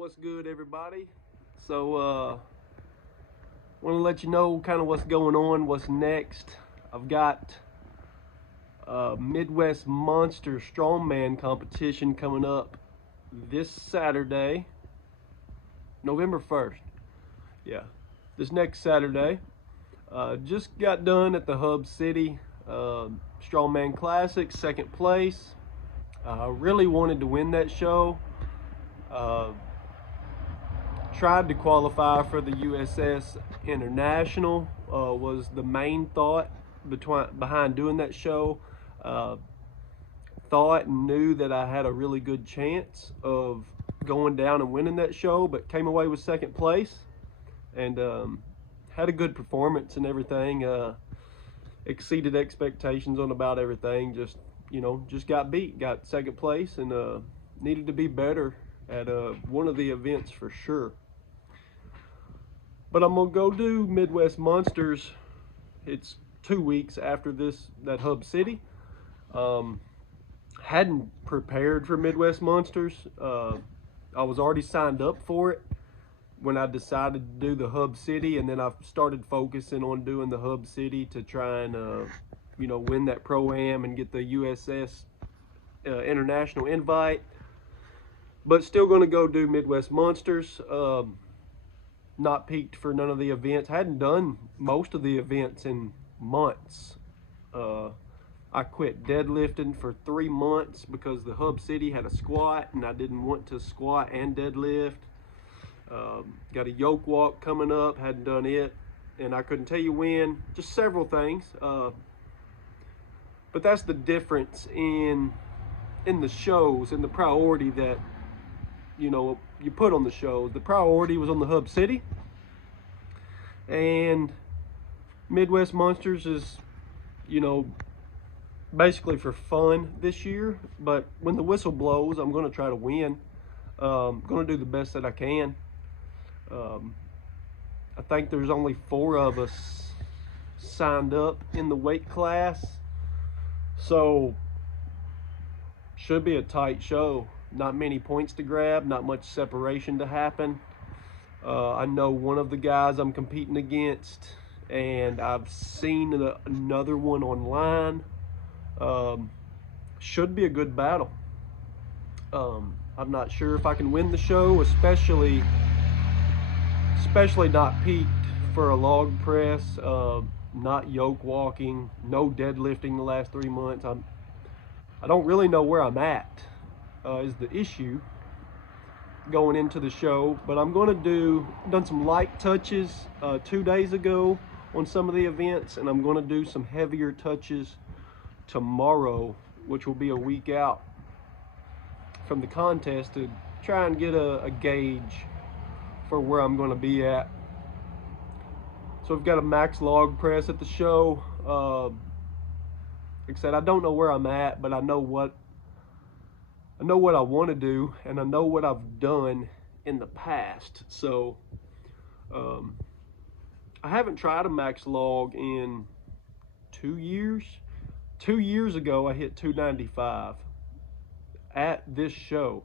What's good, everybody? Want to let you know kind of what's going on, what's next. I've got Midwest Monster Strongman competition coming up this Saturday, November 1st. Yeah, this next Saturday. Just got done at the Hub City Strongman Classic, second place. Really wanted to win that show. Uh, Tried to qualify for the USS International was the main thought behind doing that show. Uh, Thought and knew that I had a really good chance of going down and winning that show, but came away with second place and had a good performance and everything. Exceeded expectations on about everything. Just got beat, got second place, and needed to be better at one of the events for sure. But I'm gonna go do Midwest Monsters. It's 2 weeks after that Hub City. Hadn't prepared for Midwest Monsters. I was already signed up for it when I decided to do the Hub City, and then I started focusing on doing the Hub City to try and win that Pro-Am and get the USS International invite. But still gonna go do Midwest Monsters. Not peaked for none of the events. I hadn't done most of the events in months. I quit deadlifting for 3 months because the Hub City had a squat and I didn't want to squat and deadlift. Got a yoke walk coming up, hadn't done it, and I couldn't tell you when. Just several things. But that's the difference in the shows and the priority that you put on the shows. The priority was on the Hub City, and Midwest Monsters is basically for fun this year. But when the whistle blows, I'm going to try to win. I'm going to do the best that I can. I think there's only 4 of us signed up in the weight class, so should be a tight show. Not many points to grab, not much separation to happen. I know one of the guys I'm competing against, and I've seen another one online. Should be a good battle. I'm not sure if I can win the show, especially not peaked for a log press, not yoke walking, no deadlifting the last 3 months. I don't really know where I'm at. Is the issue going into the show. But I'm going to done some light touches 2 days ago on some of the events, and I'm going to do some heavier touches tomorrow, which will be a week out from the contest, to try and get a gauge for where I'm going to be at. So we've got a max log press at the show. Like I said, I don't know where I'm at, but I know what I want to do, and I know what I've done in the past. So I haven't tried a max log in 2 years. 2 years ago, I hit 295 at this show,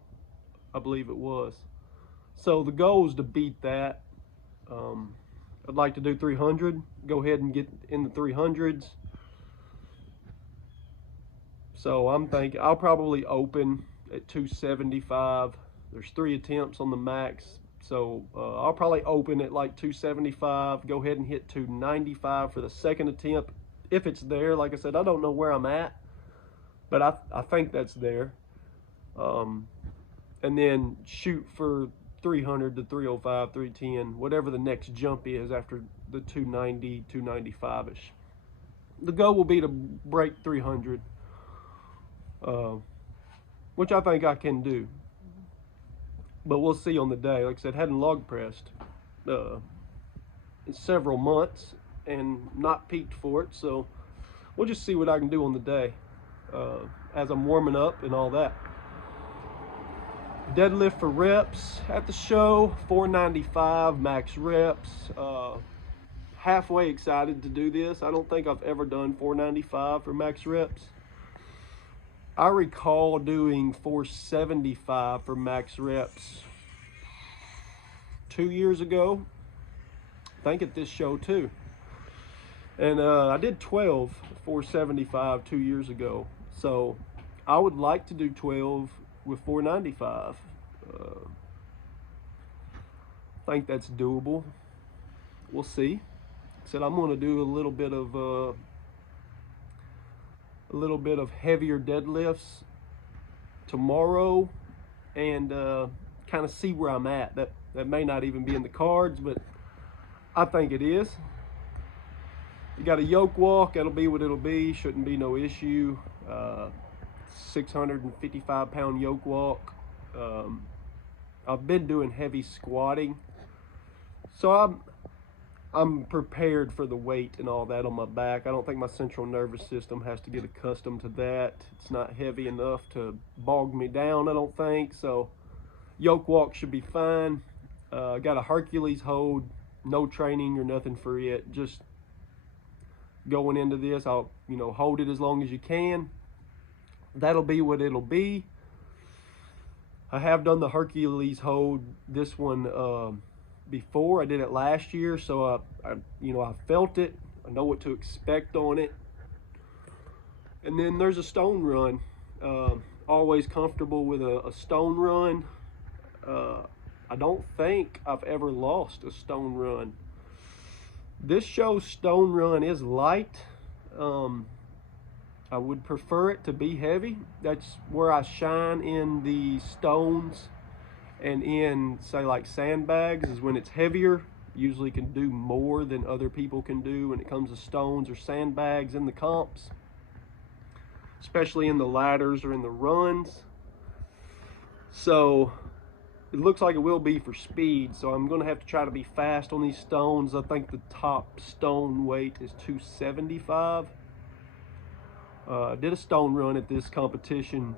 I believe it was. So the goal is to beat that. I'd like to do 300, go ahead and get in the 300s. So I'm thinking I'll probably open at 275. There's 3 attempts on the max, so I'll probably open at like 275, go ahead and hit 295 for the second attempt if it's there. Like I said, I don't know where I'm at, but I think that's there. And then shoot for 300 to 305, 310, whatever the next jump is after the 290, 295-ish. The goal will be to break 300. Which I think I can do, but we'll see on the day. Like I said, hadn't log pressed in several months and not peaked for it, so we'll just see what I can do on the day as I'm warming up and all that. Deadlift for reps at the show, 495 max reps. Halfway excited to do this. I don't think I've ever done 495 for max reps. I recall doing 475 for max reps 2 years ago. I think at this show too. And I did 12 475 2 years ago. So I would like to do 12 with 495. I think that's doable. We'll see. Said I'm going to do a little bit of heavier deadlifts tomorrow, and kind of see where I'm at. That may not even be in the cards, but I think it is. You got a yoke walk, that'll be what it'll be. Shouldn't be no issue. 655-pound yoke walk. I've been doing heavy squatting, so I'm prepared for the weight and all that on my back. I don't think my central nervous system has to get accustomed to that. It's not heavy enough to bog me down, I don't think. So yoke walk should be fine. Got a Hercules hold, no training or nothing for it. Just going into this, I'll hold it as long as you can. That'll be what it'll be. I have done the Hercules hold, this one before. I did it last year, so I felt it. I know what to expect on it. And then there's a stone run. Always comfortable with a stone run. I don't think I've ever lost a stone run. This show's stone run is light. I would prefer it to be heavy. That's where I shine in the stones and in, say, like sandbags, is when it's heavier. Usually can do more than other people can do when it comes to stones or sandbags in the comps, especially in the ladders or in the runs. So it looks like it will be for speed, so I'm going to have to try to be fast on these stones. I think the top stone weight is 275. Did a stone run at this competition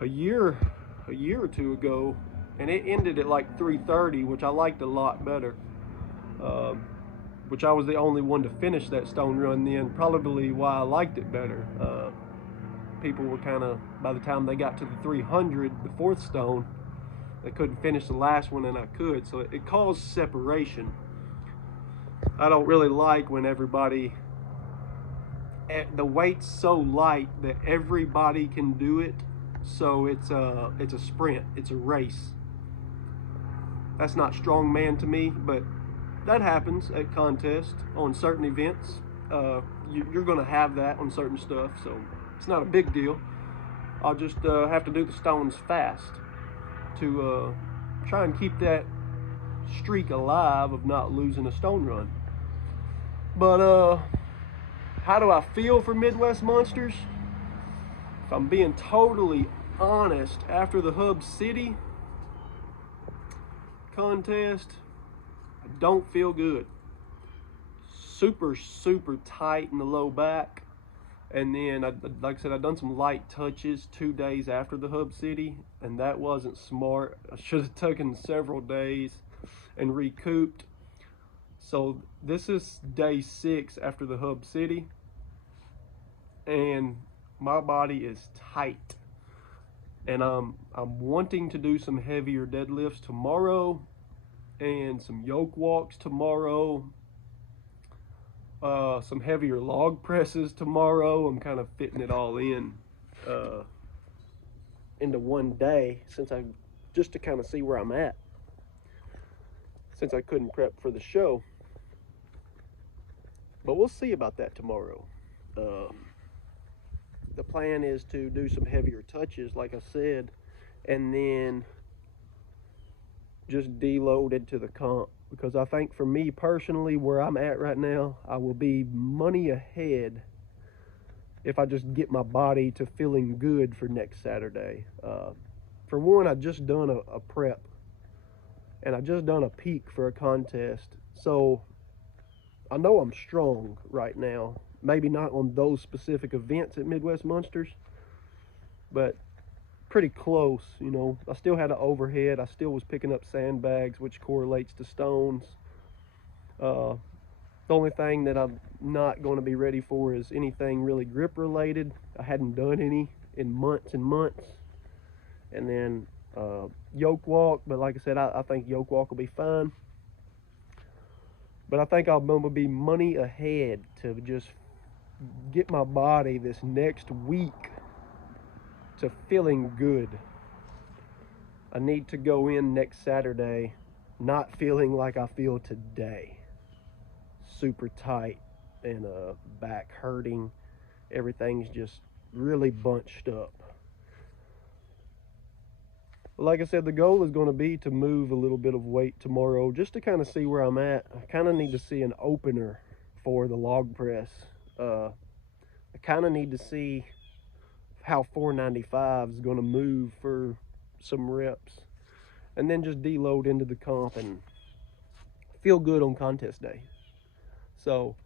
a year or two ago, and it ended at like 330, which I liked a lot better. Which I was the only one to finish that stone run then, probably why I liked it better. People were kind of, by the time they got to the 300, the fourth stone, they couldn't finish the last one and I could, so it caused separation. I don't really like when everybody, the weight's so light that everybody can do it, so it's a sprint, it's a race. That's not strongman to me, but that happens at contests on certain events. You're going to have that on certain stuff, so it's not a big deal. I'll just have to do the stones fast to try and keep that streak alive of not losing a stone run. But how do I feel for Midwest Monsters? If I'm being totally honest, after the Hub City contest, I don't feel good. Super tight in the low back. And then, like I said, I've done some light touches 2 days after the Hub City, and that wasn't smart. I should have taken several days and recouped. So this is day 6 after the Hub City, and my body is tight. And I'm wanting to do some heavier deadlifts tomorrow and some yoke walks tomorrow. Some heavier log presses tomorrow. I'm kind of fitting it all in into one day, just to kind of see where I'm at, since I couldn't prep for the show. But we'll see about that tomorrow. The plan is to do some heavier touches, like I said, and then just deload into the comp. Because I think for me personally, where I'm at right now, I will be money ahead if I just get my body to feeling good for next Saturday. For one, I just done a prep, and I just done a peak for a contest. So I know I'm strong right now. Maybe not on those specific events at Midwest Monsters, but pretty close. I still had an overhead. I still was picking up sandbags, which correlates to stones. The only thing that I'm not going to be ready for is anything really grip related. I hadn't done any in months and months. And then yoke walk, but like I said, I think yoke walk will be fine. But I think I'm going to be money ahead to just get my body this next week to feeling good. I need to go in next Saturday not feeling like I feel today. Super tight and back hurting. Everything's just really bunched up. Like I said, the goal is going to be to move a little bit of weight tomorrow just to kind of see where I'm at. I kind of need to see an opener for the log press. I kind of need to see how 495 is going to move for some reps, and then just deload into the comp and feel good on contest day. So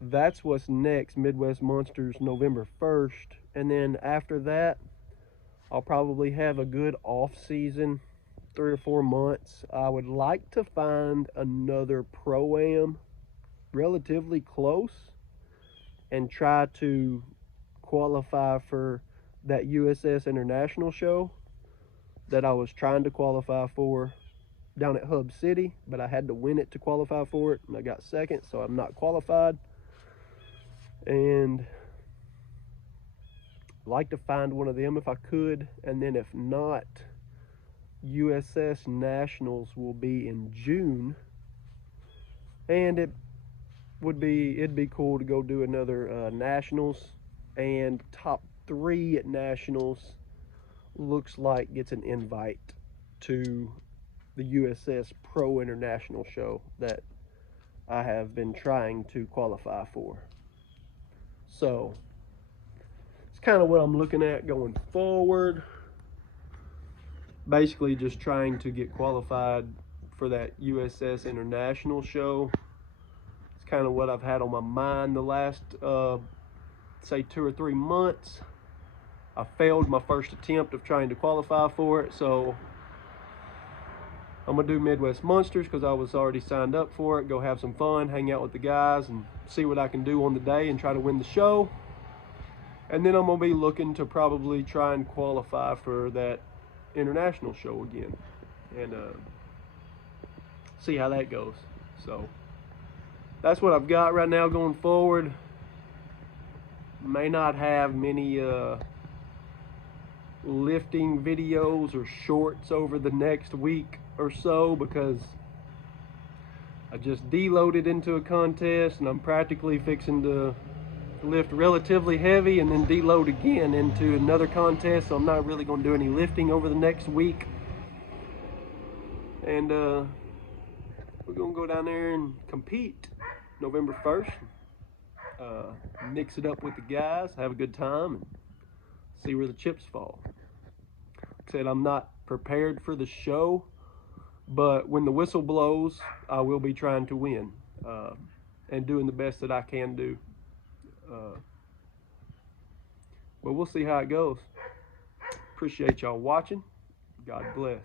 that's what's next. Midwest Monsters November 1st, and then after that I'll probably have a good off season, 3 or 4 months. I would like to find another pro-am relatively close and try to qualify for that USS International show that I was trying to qualify for down at Hub City, but I had to win it to qualify for it, and I got second, so I'm not qualified. And like to find one of them if I could, and then if not, USS Nationals will be in June, and it'd be cool to go do another Nationals, and top 3 at Nationals looks like gets an invite to the USS Pro International show that I have been trying to qualify for. So it's kind of what I'm looking at going forward. Basically just trying to get qualified for that USS International show. It's kind of what I've had on my mind the last say 2 or 3 months. I failed my first attempt of trying to qualify for it, so I'm gonna do Midwest Monsters because I was already signed up for it. Go have some fun, hang out with the guys, and see what I can do on the day and try to win the show. And then I'm gonna be looking to probably try and qualify for that international show again, and see how that goes. So that's what I've got right now going forward. May not have many lifting videos or shorts over the next week or so because I just deloaded into a contest and I'm practically fixing to lift relatively heavy and then deload again into another contest, so I'm not really going to do any lifting over the next week. And we're going to go down there and compete November 1st, mix it up with the guys, have a good time, and see where the chips fall. Like I said, I'm not prepared for the show, but when the whistle blows, I will be trying to win and doing the best that I can do. But we'll see how it goes. Appreciate y'all watching. God bless.